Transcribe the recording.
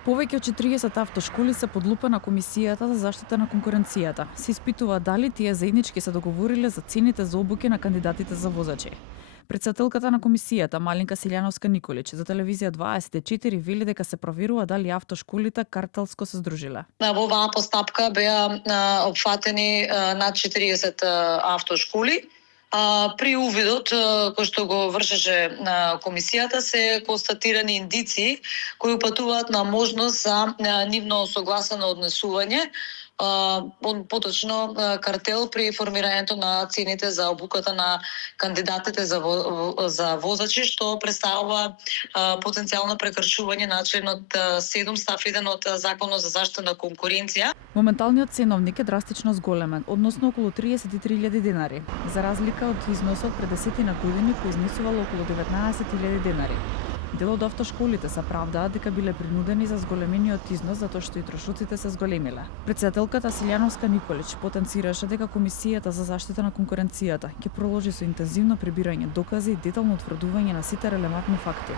Повеќе од 40 автошколи се под лупа на Комисијата за заштита на конкуренцијата. Се испитува дали тие заеднички се договориле за цените за обуки на кандидатите за возачи. Претседателката на Комисијата Малинка Силјановска Николич за телевизија 24 вели дека се проверува дали автошколите картелско се здружиле. Во оваа постапка беа опфатени над 40 автошколи. При увидот кој што го вршеше комисијата се констатирани индиции кои упатуваат на можност за нивно согласено однесување, поточно картел при формирањето на цените за обуката на кандидатите за возачи, што представува потенцијално прекршување на членот 7 став 1 од Законот за заштита на конкуренција. Моменталниот ценовник е драстично зголемен, односно околу 33.000 денари, за разлика од износот пред 10 години кој изнесувало околу 19.000 денари. Дел од автошколите се правдаат дека биле принудени за зголемениот износ затоа што и трошоците се зголемиле. Претседателката Силјановска Николич потенцираше дека Комисијата за заштита на конкуренцијата ќе проложи со интензивно прибирање докази и детално утврдување на сите релевантни факти.